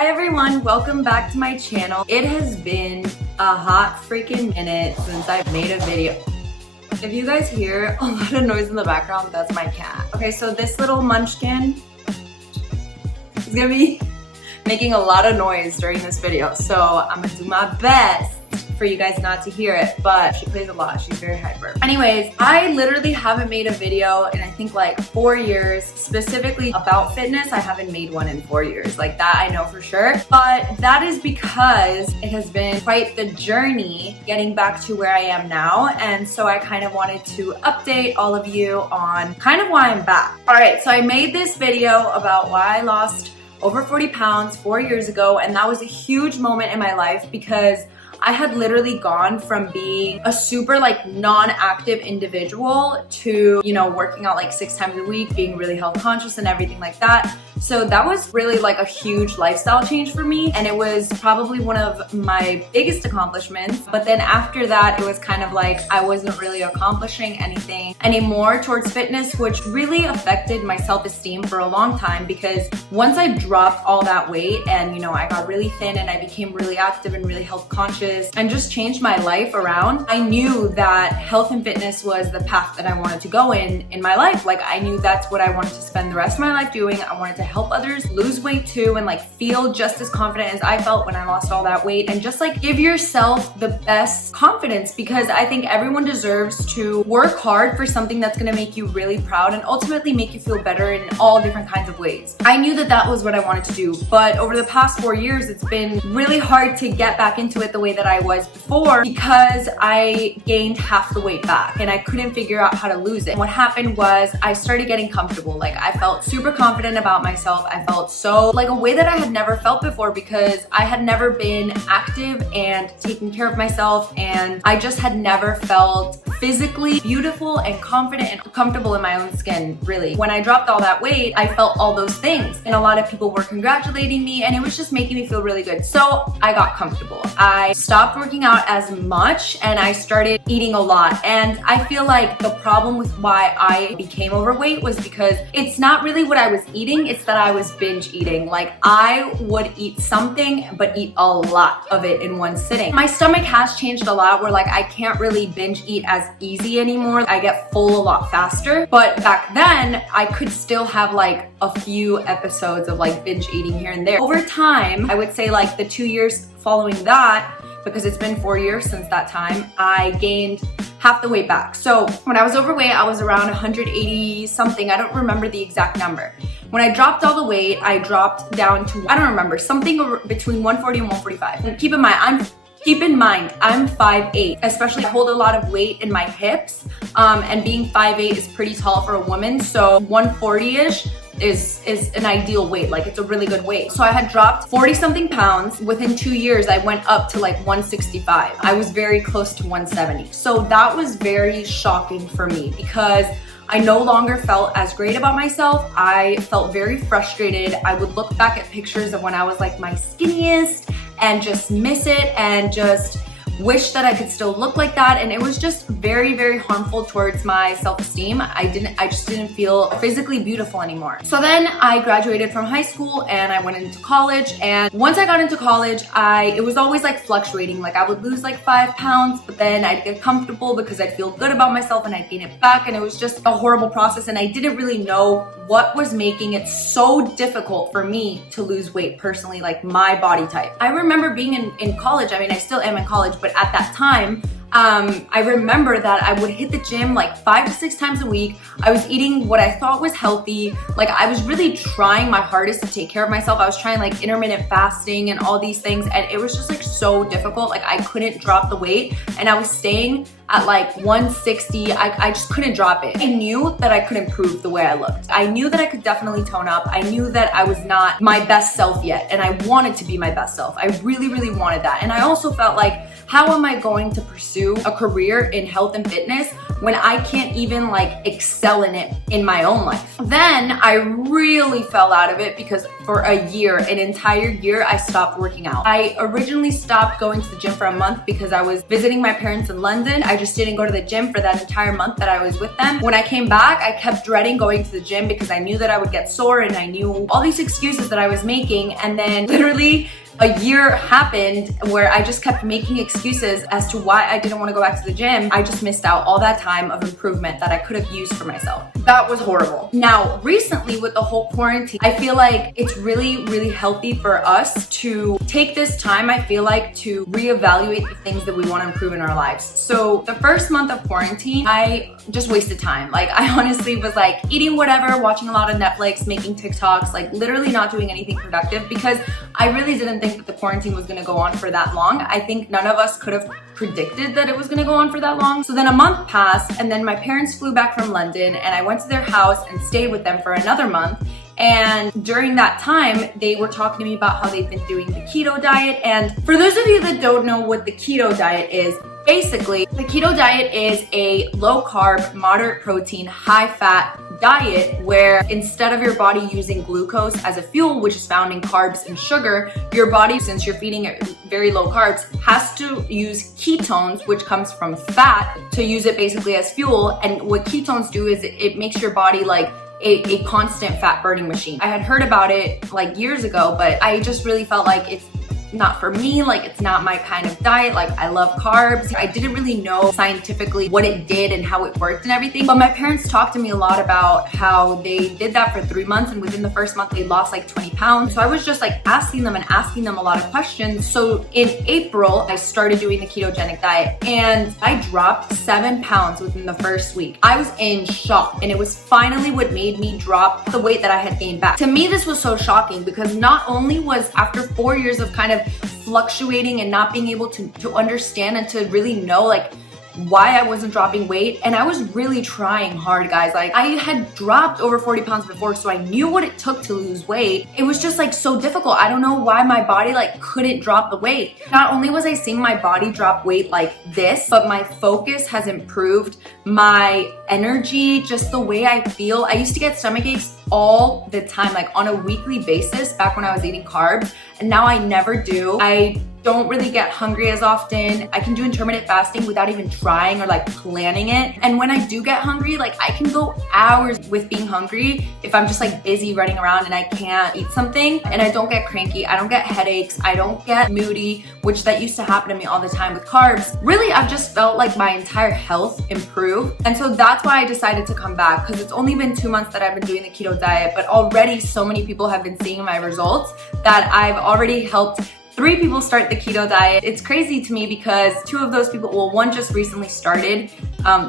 Hi everyone, welcome back to my channel. It has been a hot freaking minute since I've made a video. If you guys hear a lot of noise in the background, that's my cat. Okay, so this little munchkin is gonna be making a lot of noise during this video. So I'm gonna do my best for you guys not to hear it, but she plays a lot. She's very hyper. Anyways, I literally haven't made a video in I think like 4 years, specifically about fitness. I haven't made one in 4 years. Like that I know for sure. But that is because it has been quite the journey getting back to where I am now. And so I kind of wanted to update all of you on kind of why I'm back. All right, so I made this video about why I lost over 40 pounds 4 years ago. And that was a huge moment in my life because I had literally gone from being a super like non-active individual to, you know, working out like 6 times a week, being really health conscious and everything like that. So that was really like a huge lifestyle change for me. And it was probably one of my biggest accomplishments. But then after that, it was kind of like I wasn't really accomplishing anything anymore towards fitness, which really affected my self-esteem for a long time because once I dropped all that weight and, you know, I got really thin and I became really active and really health conscious and just changed my life around, I knew that health and fitness was the path that I wanted to go in my life. Like I knew that's what I wanted to spend the rest of my life doing. I wanted to help others lose weight too and like feel just as confident as I felt when I lost all that weight and just like give yourself the best confidence because I think everyone deserves to work hard for something that's gonna make you really proud and ultimately make you feel better in all different kinds of ways. I knew that that was what I wanted to do, but over the past 4 years, it's been really hard to get back into it the way that I was before because I gained half the weight back and I couldn't figure out how to lose it. And what happened was I started getting comfortable. Like I felt super confident about myself. I felt so like a way that I had never felt before because I had never been active and taking care of myself and I just had never felt physically beautiful and confident and comfortable in my own skin, really. When I dropped all that weight, I felt all those things and a lot of people were congratulating me and it was just making me feel really good. So I got comfortable. I stopped working out as much and I started eating a lot. And I feel like the problem with why I became overweight was because it's not really what I was eating, it's that I was binge eating. Like I would eat something but eat a lot of it in one sitting. My stomach has changed a lot where like I can't really binge eat as easy anymore. I get full a lot faster. But back then I could still have like a few episodes of like binge eating here and there. Over time, I would say like the 2 years following that, because it's been 4 years since that time, I gained half the weight back. So when I was overweight, I was around 180 something. I don't remember the exact number. When I dropped all the weight, I dropped down to, I don't remember, something between 140 and 145. And keep in mind, I'm 5'8", especially I hold a lot of weight in my hips, and being 5'8" is pretty tall for a woman. So 140-ish is an ideal weight. Like it's a really good weight. So I had dropped 40 something pounds. Within 2 years, I went up to like 165. I was very close to 170. So that was very shocking for me because I no longer felt as great about myself. I felt very frustrated. I would look back at pictures of when I was like my skinniest and just miss it and just wish that I could still look like that. And it was just very, very harmful towards my self-esteem. I just didn't feel physically beautiful anymore. So then I graduated from high school and I went into college. And once I got into college, it was always like fluctuating. Like I would lose like 5 pounds, but then I'd get comfortable because I'd feel good about myself and I'd gain it back. And it was just a horrible process. And I didn't really know what was making it so difficult for me to lose weight personally, like my body type. I remember being in college. I mean, I still am in college, but at that time, I remember that I would hit the gym like 5 to 6 times a week. I was eating what I thought was healthy. Like I was really trying my hardest to take care of myself. I was trying like intermittent fasting and all these things. And it was just like so difficult. Like I couldn't drop the weight and I was staying at like 160. I just couldn't drop it. I knew that I could improve the way I looked. I knew that I could definitely tone up. I knew that I was not my best self yet. And I wanted to be my best self. I really, really wanted that. And I also felt like, how am I going to pursue a career in health and fitness when I can't even like excel in it in my own life? Then I really fell out of it because for a year, an entire year, I stopped working out. I originally stopped going to the gym for a month because I was visiting my parents in London. I just didn't go to the gym for that entire month that I was with them. When I came back, I kept dreading going to the gym because I knew that I would get sore and I knew all these excuses that I was making. And then literally a year happened where I just kept making excuses as to why I didn't want to go back to the gym. I just missed out all that time of improvement that I could have used for myself. That was horrible. Now, recently with the whole quarantine, I feel like it's really, really healthy for us to take this time, I feel like, to reevaluate the things that we want to improve in our lives. So the first month of quarantine, I just wasted time. Like, I honestly was like eating whatever, watching a lot of Netflix, making TikToks, like literally not doing anything productive because I really didn't think that the quarantine was gonna go on for that long. I think none of us could have predicted that it was gonna go on for that long. So then a month passed and then my parents flew back from London and I went to their house and stayed with them for another month. And during that time, they were talking to me about how they've been doing the keto diet. And for those of you that don't know what the keto diet is, basically, the keto diet is a low carb, moderate protein, high fat diet where instead of your body using glucose as a fuel, which is found in carbs and sugar, your body, since you're feeding it very low carbs, has to use ketones, which comes from fat, to use it basically as fuel. And what ketones do is it makes your body like a constant fat burning machine. I had heard about it like years ago, but I just really felt like it's not for me, like it's not my kind of diet. Like I love carbs. I didn't really know scientifically what it did and how it worked and everything. But my parents talked to me a lot about how they did that for 3 months and within the first month they lost like 20 pounds. So I was just like asking them a lot of questions. So in April, I started doing the ketogenic diet and I dropped 7 pounds within the first week. I was in shock and it was finally what made me drop the weight that I had gained back. To me, this was so shocking because not only was after 4 years of kind of fluctuating and not being able to understand and to really know like why I wasn't dropping weight, and I was really trying hard, guys. Like I had dropped over 40 pounds before, so I knew what it took to lose weight. It was just like so difficult. I don't know why my body like couldn't drop the weight. Not only was I seeing my body drop weight like this, but my focus has improved, my energy, just the way I feel. I used to get stomach aches all the time, like on a weekly basis back when I was eating carbs, and now I never do. I don't really get hungry as often. I can do intermittent fasting without even trying or like planning it. And when I do get hungry, like I can go hours with being hungry if I'm just like busy running around and I can't eat something, and I don't get cranky, I don't get headaches, I don't get moody, which that used to happen to me all the time with carbs. Really, I've just felt like my entire health improve. And so that's why I decided to come back, because it's only been 2 months that I've been doing the keto diet, but already so many people have been seeing my results that I've already helped 3 people start the keto diet. It's crazy to me because 2 of those people, well, one just recently started,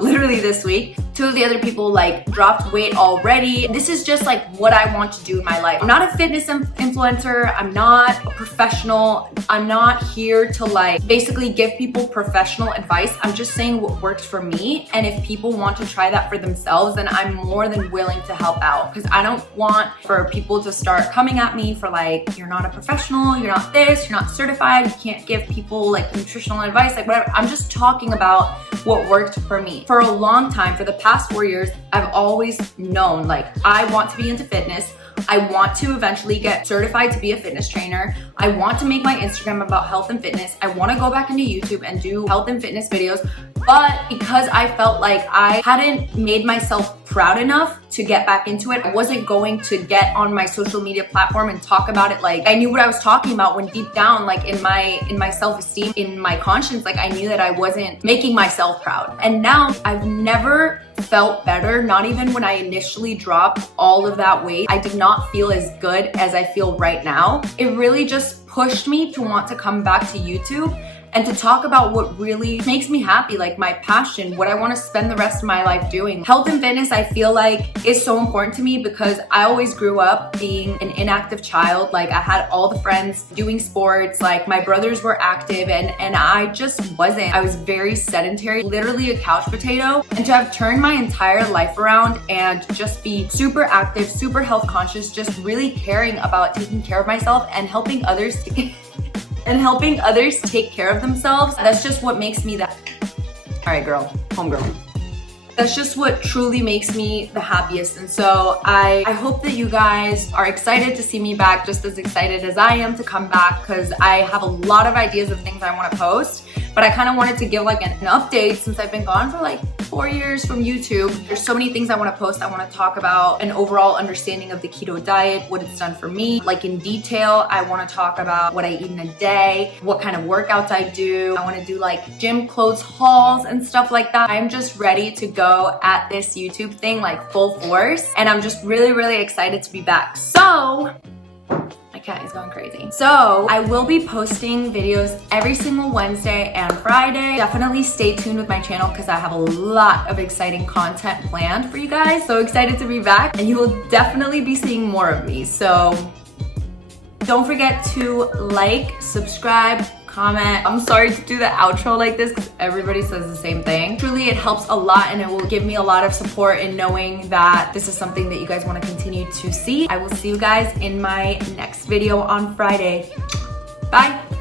literally this week. 2 of the other people like dropped weight already. This is just like what I want to do in my life. I'm not a fitness influencer. I'm not a professional. I'm not here to like basically give people professional advice. I'm just saying what works for me. And if people want to try that for themselves, then I'm more than willing to help out, because I don't want for people to start coming at me for like, you're not a professional, you're not this, you're not certified, you can't give people like nutritional advice, like whatever. I'm just talking about what worked for me. For a long time, for the past 4 years, I've always known like I want to be into fitness. I want to eventually get certified to be a fitness trainer. I want to make my Instagram about health and fitness. I want to go back into YouTube and do health and fitness videos. But because I felt like I hadn't made myself proud enough to get back into it, I wasn't going to get on my social media platform and talk about it like I knew what I was talking about, when deep down, like in my self-esteem, in my conscience, like I knew that I wasn't making myself proud. And now I've never felt better, not even when I initially dropped all of that weight. I did not feel as good as I feel right now. It really just pushed me to want to come back to YouTube and to talk about what really makes me happy, like my passion, what I want to spend the rest of my life doing. Health and fitness, I feel like, is so important to me because I always grew up being an inactive child. Like I had all the friends doing sports, like my brothers were active, and I just wasn't. I was very sedentary, literally a couch potato. And to have turned my entire life around and just be super active, super health conscious, just really caring about taking care of myself and helping others take care of themselves. That's just what makes me that. All right, girl, homegirl. That's just what truly makes me the happiest. And so I hope that you guys are excited to see me back, just as excited as I am to come back, because I have a lot of ideas of things I want to post. But I kind of wanted to give like an update since I've been gone for like 4 years from YouTube. There's so many things I want to post. I want to talk about an overall understanding of the keto diet, what it's done for me, like in detail. I want to talk about what I eat in a day, what kind of workouts I do. I want to do like gym clothes hauls and stuff like that. I'm just ready to go at this YouTube thing like full force. And I'm just really, really excited to be back. So cat is going crazy. So I will be posting videos every single Wednesday and Friday. Definitely stay tuned with my channel because I have a lot of exciting content planned for you guys. So excited to be back, and you will definitely be seeing more of me. So don't forget to like, subscribe, comment. I'm sorry to do the outro like this because everybody says the same thing. Truly, it helps a lot and it will give me a lot of support in knowing that this is something that you guys want to continue to see. I will see you guys in my next video on Friday. Bye.